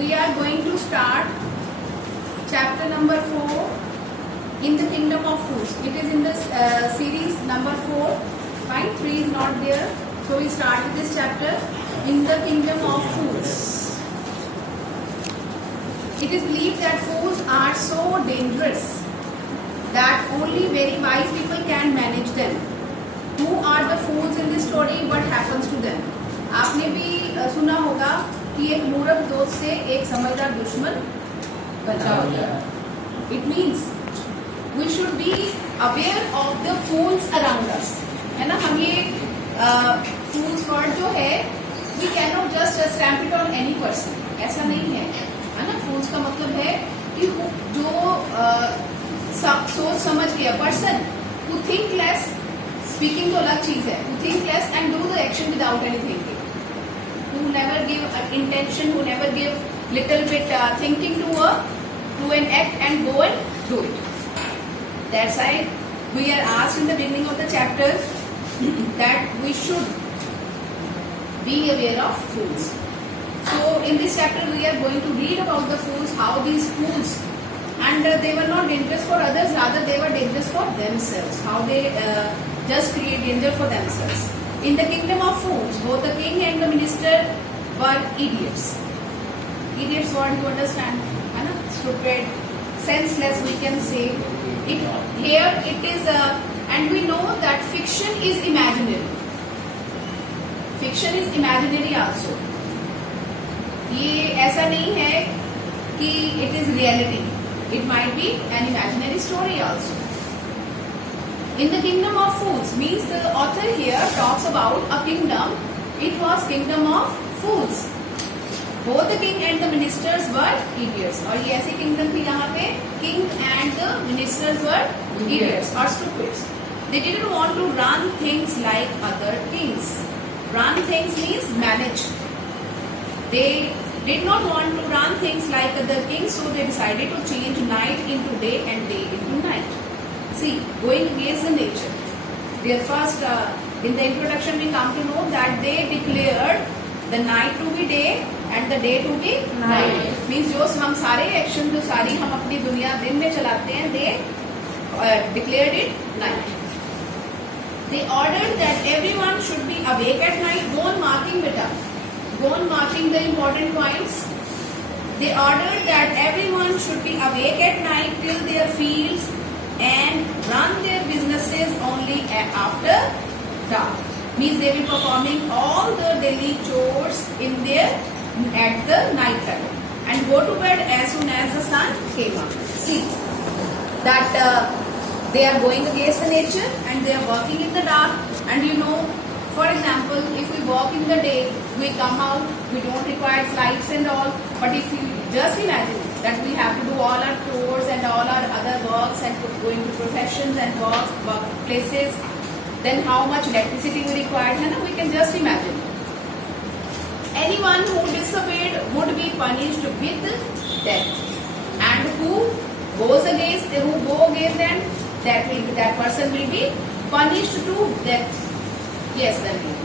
we are going to start chapter number 4 in the kingdom of fools. It is in this series number 4. Fine, 3 is not there. So we start with this chapter in the kingdom of fools. It is believed that fools are so dangerous that only very wise people can manage them. Who are the fools in this story? What happens to them? आपने भी सुना होगा कि एक मूर्ख दोस्त से एक समझदार दुश्मन बचा होता है. It means we should be aware of the fools around us. है ना, हम ये fools word जो है we cannot just stamp it on any person. ऐसा नहीं है ना. fools का मतलब है कि जो सोच समझ गया person who think less. Speaking तो अलग चीज है. who think less and do the action without any thinking. Who never give intention, who never give little bit thinking to an act and go and do it. That's why we are asked in the beginning of the chapter that we should be aware of fools. So in this chapter we are going to read about the fools, how these fools, and they were not dangerous for others, rather they were dangerous for themselves, how they just create danger for themselves. In the kingdom of fools, both the king and the minister were idiots. Idiots, what you understand? Stupid, senseless, we can say. Here it is, and we know that fiction is imaginary. Fiction is imaginary also. ये ऐसा नहीं है कि it is reality. It might be an imaginary story also. In the kingdom of fools means the author here talks about a kingdom. It was kingdom of fools. Both the king and the ministers were idiots. और ये ऐसी kingdom थी यहाँ पे king and the ministers were idiots or stupids. They didn't want to run things like other kings. Run things means manage. They did not want to run things like other kings, so they decided to change night into day and day into night. See, going against the nature. Their first, in the introduction we come to know that they declared the night to be day and the day to be night. Means जो हम सारे action जो सारी हम अपनी दुनिया दिन में चलाते हैं, they declared it night. They ordered that everyone should be awake at night. Go on marking beta. Go on marking the important points. They ordered that everyone should be awake at night till their fields and run their businesses only after dark. Means they will be performing all the daily chores in their at the night time and go to bed as soon as the sun came up. See that they are going against the nature and they are working in the dark. And you know, for example, if we walk in the day, we come out, we don't require lights and all. But if you just imagine that we have to do all our chores and all our other works and going to professions and workplaces, then how much electricity we require, we can just imagine. Anyone who disobeyed would be punished with death, and who go against them, that person will be punished to death. Yes, that will.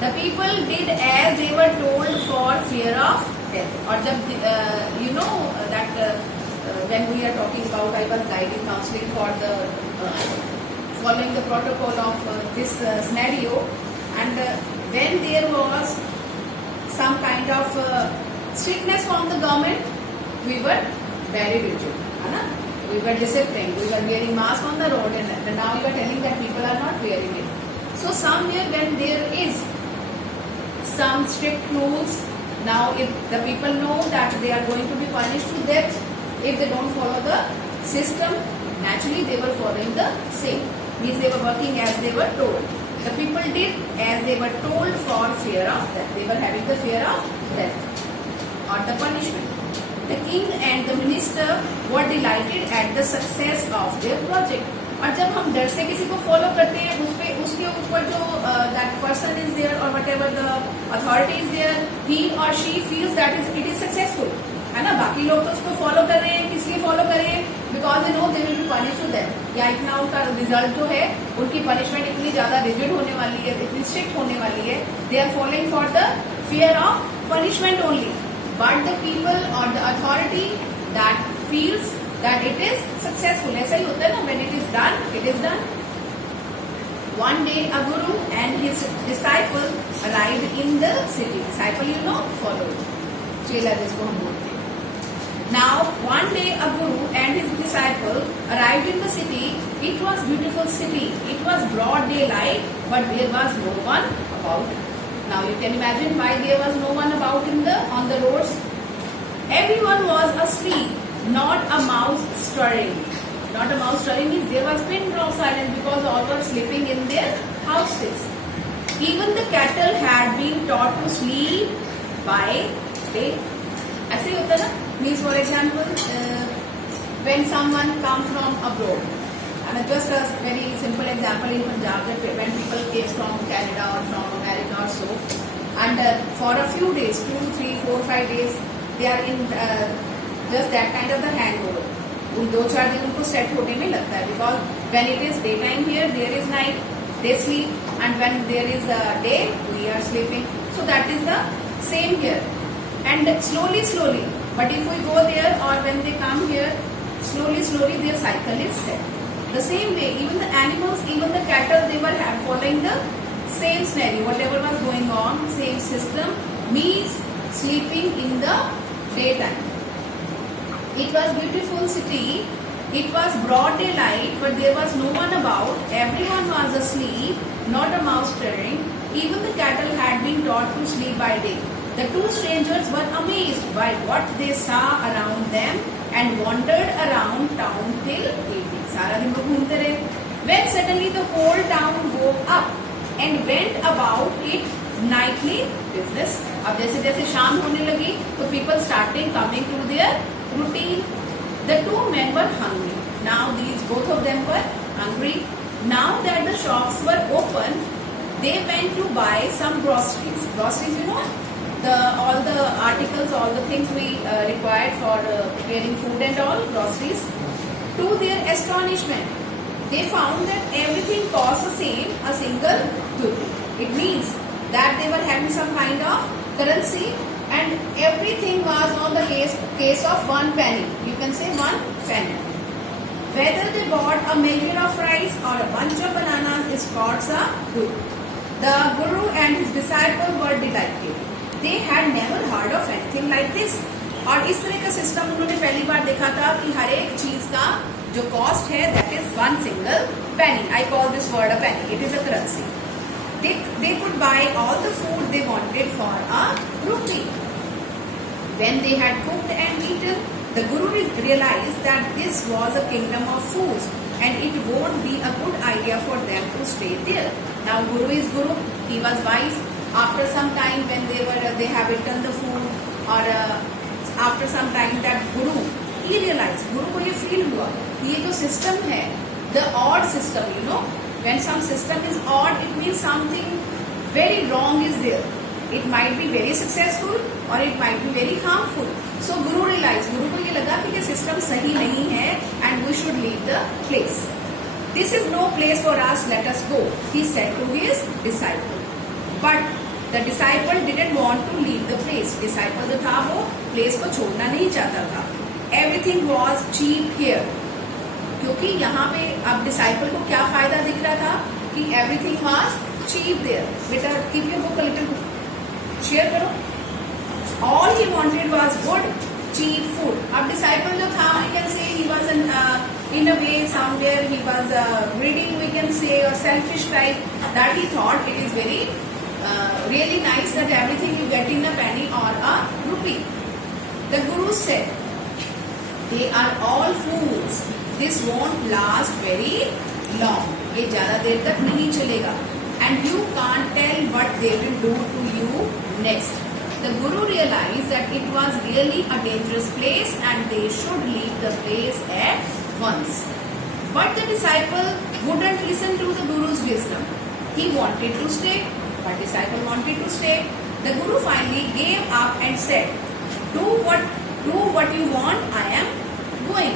The people did as they were told for fear of death. और जब you know that when we are talking about, I was guiding counseling for the following the protocol of this scenario, and when there was some kind of strictness from the government, we were very rigid. We were disciplined. We were wearing mask on the road, and now you are telling that people are not wearing it. So somewhere when there is some strict rules, now if the people know that they are going to be punished to death if they don't follow the system, naturally they were following the same. Means they were working as they were told. The people did as they were told for fear of death. They were having the fear of death or the punishment. The king and the minister were delighted at the success of their project. और जब हम डर से किसी को follow करते हैं, उसके ऊपर जो that person is there or whatever the authority is there, he or she feels that it is successful, है ना. बाकी लोग तो उसको फॉलो कर रहे हैं, किस लिए फॉलो कर रहे हैं? Because they know they will be punished to them. या इतना उनका रिजल्ट जो है, उनकी पनिशमेंट इतनी ज्यादा रिजिड होने वाली है, इतनी स्ट्रिक्ट होने वाली है. They are following for the fear of punishment only. but the people or the authority that feels that it is successful. ऐसा ही होता है ना, when it is done, it is done. One day a guru and his disciple arrived in the city. Disciple, you know, followed. चेला जिसको हम बोलते हैं. Now one day a guru and his disciple arrived in the city. It was beautiful city. It was broad daylight, but there was no one about. Now you can imagine why there was no one about on the roads. Everyone was asleep. Not a mouse stirring. Not a mouse stirring means there was pin drop silence because all were sleeping in their houses. Even the cattle had been taught to sleep by day. ऐसे ही होता है ना. Means for example, when someone comes from abroad. And just a very simple example in Punjab, that when people came from Canada or from America or so, and for a few days, 2, 3, 4, 5 days, they are in just that kind of the hangover. उन 2-4 दिन उनको set होने में लगता है, because when it is daytime here, there is night, they sleep, and when there is a day, we are sleeping. So that is the same here, and slowly. But if we go there or when they come here, slowly their cycle is set. The same way, even the animals, even the cattle, they were following the same scenario. Whatever was going on, same system, means sleeping in the daytime. It was beautiful city. It was broad daylight, but there was no one about. Everyone was asleep, not a mouse stirring. Even the cattle had been taught to sleep by day. The two strangers were amazed by what they saw around them and wandered around town till evening. सारा दिन वो घूमते रहे. When suddenly the whole town woke up and went about its nightly business. अब जैसे जैसे शाम होने लगी, तो people starting coming to their routine. The two men were hungry. Now both of them were hungry. Now that the shops were open, they went to buy some groceries. Groceries, you know, all the articles, all the things we required for preparing food and all, groceries. To their astonishment, they found that everything cost the same, a single rupee. It means that they were having some kind of currency, and everything was on the case of 1 penny. You can say 1 penny. Whether they bought a measure of rice or a bunch of bananas, it cost a rupee. The guru and his disciple were delighted. They had never heard of anything like this. और इस तरह का system उन्होंने पहली बार देखा था कि हर एक चीज का जो कॉस्ट है, that is 1 single penny. I call this word a penny. It is a currency. They could buy all the food they wanted for a rupee. When they had cooked and eaten, the guru realized that this was a kingdom of fools and it won't be a good idea for them to stay there. Now guru is guru. He was wise. After some time, when they have eaten the food, or after some time, that guru, he realized, guru को ये feel हुआ कि ये जो system है, the odd system, you know, when some system is odd, it means something very wrong is there. It might be very successful or it might be very harmful. So guru realized, guru को ये लगा कि ये system सही नहीं है and we should leave the place. This is no place for us, let us go, he said to his disciple. But the disciple didn't want to leave the place. Disciple जो था वो place को छोड़ना नहीं चाहता था. Everything was cheap here. क्योंकि यहाँ पे अब disciple को क्या फायदा दिख रहा था कि everything was cheap there. बेटा keep your book a little, share करो. All he wanted was good, cheap food. अब disciple जो था, we can say he was in a way somewhere he was greedy, we can say, or selfish type, that he thought it is very really nice that everything you get in a penny or a rupee. The guru said, they are all fools. This won't last very long. ये ज़्यादा देर तक नहीं चलेगा. And you can't tell what they will do to you next. The guru realized that it was really a dangerous place and they should leave the place at once. But the disciple wouldn't listen to the guru's wisdom. He wanted to stay. But disciple wanted to stay. The guru finally gave up and said, do what you want, I am going.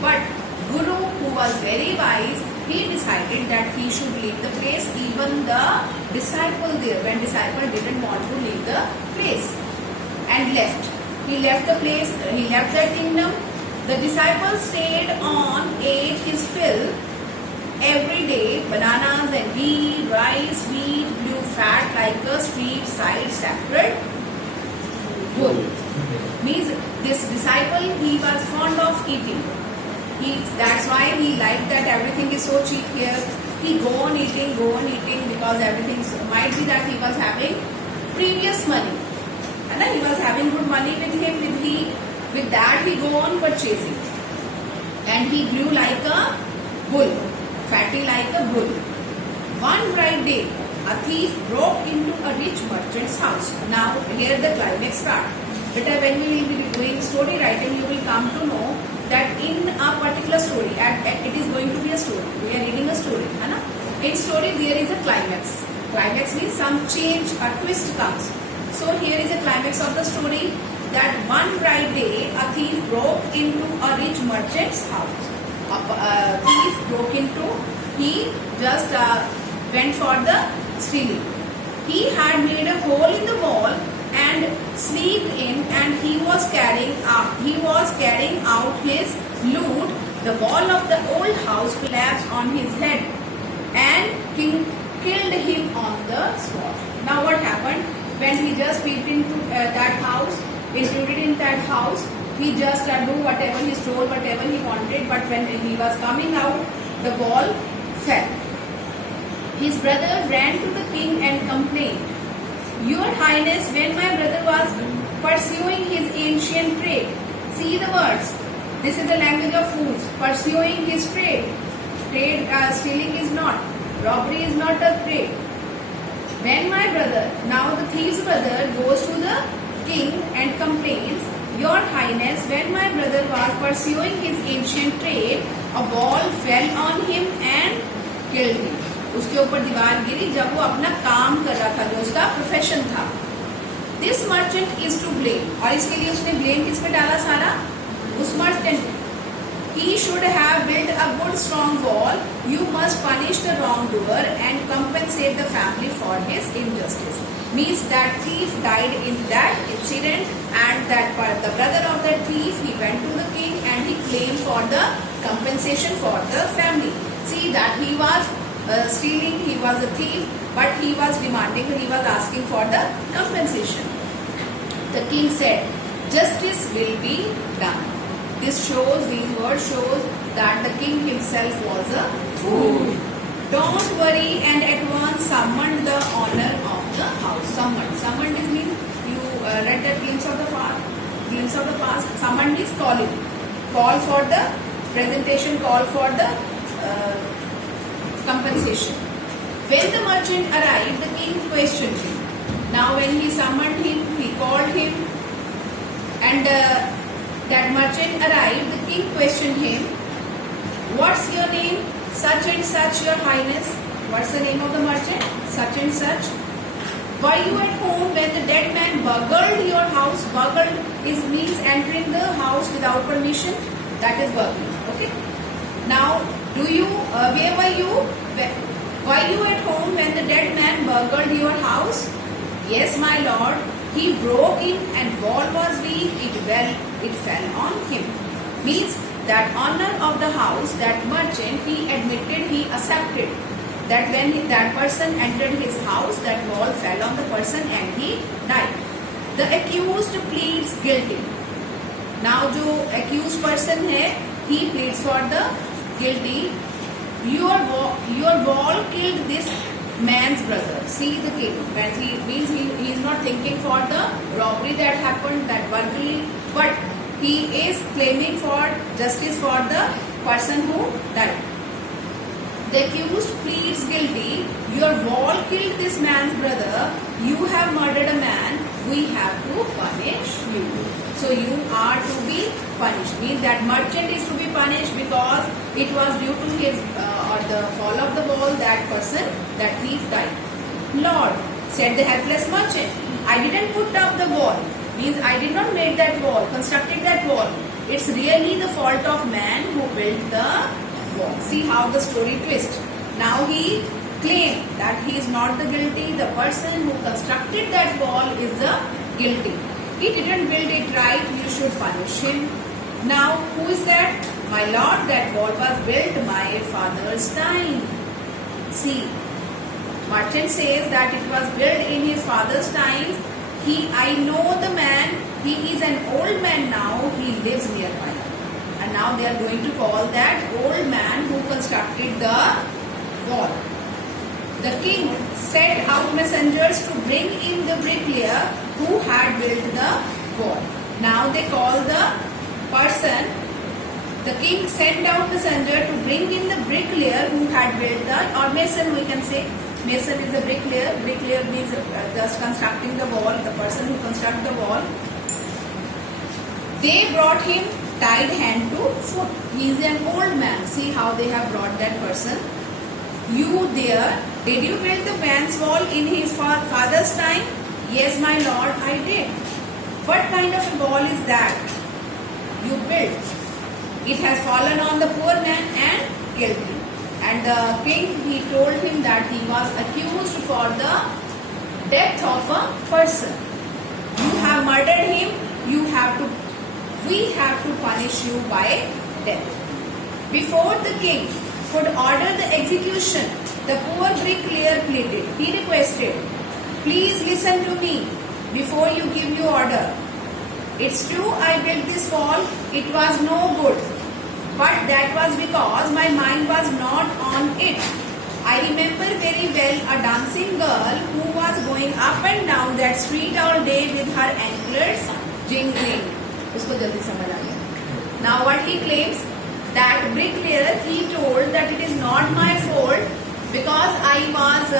But guru, who was very wise, he decided that he should leave the place. Even the disciple there, when disciple didn't want to leave the place and left. He left the place, he left that kingdom. The disciples stayed on, ate his fill every day. Bananas and ghee, rice, wheat grew fat like a street side sacred bull. Means this disciple, he was fond of eating. That's why he liked that everything is so cheap here. He go on eating because everything might be that he was having previous money. And he was having good money with him. With that he go on purchasing. And he grew like a bull, fatty like a bull. One bright day, a thief broke into a rich merchant's house. Now here the climax start. But when we will be doing story writing, you will come to know that in a particular story, it is going to be a story. We are reading a story. In story there is a climax. Climax means some change, a twist comes. So here is a climax of the story, that one bright day a thief broke into a rich merchant's house. A thief broke into, he just went for the stealing. He had made a hole in the wall and sneaked in, and he was carrying out his loot. The wall of the old house collapsed on his head and killed him on the spot. Now what happened? When he just peeped into that house, intruded in that house, he just do whatever he stole, whatever he wanted, but when he was coming out, the wall fell. His brother ran to the king and complained, "Your Highness, when my brother was pursuing his ancient trade," see the words, this is the language of fools, pursuing his trade. Stealing is not, robbery is not a trade. When my brother, now the thief's brother goes to the king and complains, "Your Highness, when my brother was pursuing his ancient trade, a wall fell on him and killed him." उसके ऊपर दीवार गिरी जब वो अपना काम कर रहा था, जो उसका प्रोफेशन था. This merchant is to blame. और इसके लिए उसने ब्लेम किस पे डाला सारा? उस merchant. He should have built a good strong wall. You must punish the wrongdoer and compensate the family for his injustice. Means that thief died in that incident, and that the brother of that thief, he went to the king and he claimed for the compensation for the family. See that he was stealing, he was a thief, but he was demanding, he was asking for the compensation. The king said, "Justice will be done." These words shows that the king himself was a fool. Don't worry, and at once summoned the owner of the house. Summoned is means you read the glimpse of the past. Summoned is calling. Call for the presentation, call for the compensation. When the merchant arrived, the king questioned him. Now when he summoned him, he called him, and that merchant arrived, the king questioned him, "What's your name?" "Such and such, your highness." What's the name of the merchant? Such and such. "Were you at home when the dead man burgled your house?" Burgled means entering the house without permission. That is burglary. Okay. Now, where were you? Were you at home when the dead man burgled your house? "Yes, my lord. He broke in and wall was weak. It fell on him." Means that owner of the house, that merchant, he admitted, he accepted that when that person entered his house, that wall fell on the person and he died. The accused pleads guilty. Now जो accused person है, he pleads for the guilty. Your wall killed this man's brother. See the king. When he is not thinking for the robbery that happened, that burglary, but he is claiming for justice for the person who died. The accused pleads guilty. Your wall killed this man's brother. You have murdered a man. We have to punish you. So you are to be punished. Means that merchant is to be punished because it was due to his or the fall of the wall, that person, that thief died. "Lord," said the helpless merchant, "I didn't put up the wall." Means I did not make that wall, constructed that wall. It's really the fault of man who built the wall. See how the story twists. Now he claimed that he is not the guilty. The person who constructed that wall is the guilty. He didn't build it right, you should punish him. Now, who is that? My lord, that wall was built my father's time. See, merchant says that it was built in his father's time. I know the man, he is an old man now, he lives nearby. And now they are going to call that old man who constructed the wall. The king sent out messengers to bring in the bricklayer who had built the wall. Now they call the person, the king sent out messenger to bring in the bricklayer who had built the, or mason we can say. Mason is a bricklayer. Bricklayer means just constructing the wall, the person who constructs the wall. They brought him tied hand to foot. He is an old man. See how they have brought that person. You there, did you build the man's wall in his father's time? Yes, my lord, I did. What kind of a wall is that you built? It has fallen on the poor man and killed him. And the king, he told him that he was accused for the death of a person. You have murdered him, we have to punish you by death. Before the king could order the execution, the poor bricklayer pleaded. He requested, please listen to me before you give your order. It's true I built this wall, it was no good. But that was because my mind was not on it. I remember very well a dancing girl who was going up and down that street all day with her anklets jingling. Usko jaldi samajh aa gaya. Now what he claims, that bricklayer, he told that it is not my fault because I lost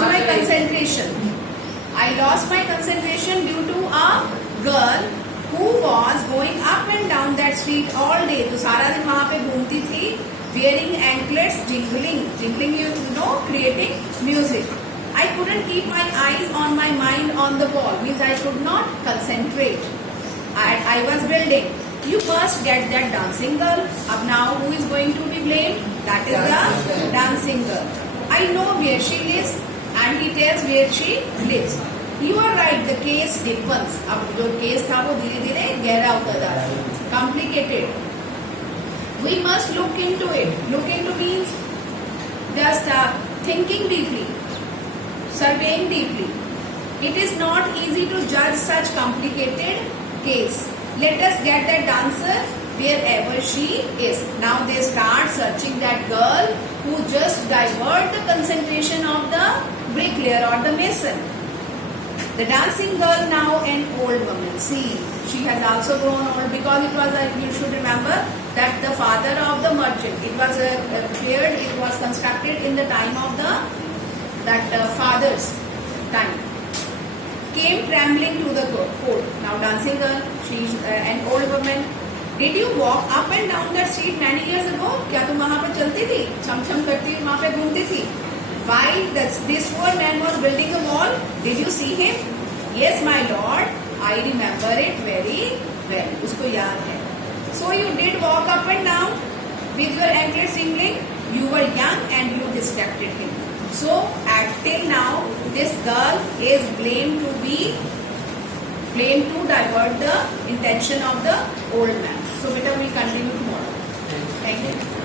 my concentration. I lost my concentration due to a girl who was going up and down that street all day. तो सारा दिन वहाँ पे घूमती थी, wearing anklets, jingling, you know, creating music. I couldn't keep my eyes on my mind on the wall, means I could not concentrate. I was building. You must get that dancing girl. Up now, who is going to be blamed? That is the dancing girl. I know where she lives, and he tells where she lives. You are right, the case deepens. अब जो case था वो धीरे धीरे गहरा होता जा रहा है, complicated. We must look into it. Look into means just thinking deeply, surveying deeply. It is not easy to judge such complicated case. Let us get that dancer wherever she is. Now they start searching that girl who just divert the concentration of the bricklayer or the mason. The dancing girl now an old woman. See, she has also grown old because it was, you should remember that the father of the merchant, it was cleared, it was constructed in the time of that father's time. Came trembling to the court. Now dancing girl, she is an old woman. Did you walk up and down that street many years ago? क्या तुम वहाँ पे चलती थी, छम छम करती वहाँ पे घूमती थी? While this poor man was building the wall, did you see him? Yes, my lord, I remember it very well. उसको याद है. So you did walk up and down with your anklets jingling. You were young and you distracted him. So till now, this girl is blamed to divert the intention of the old man. So beta, we'll continue tomorrow. Thank you.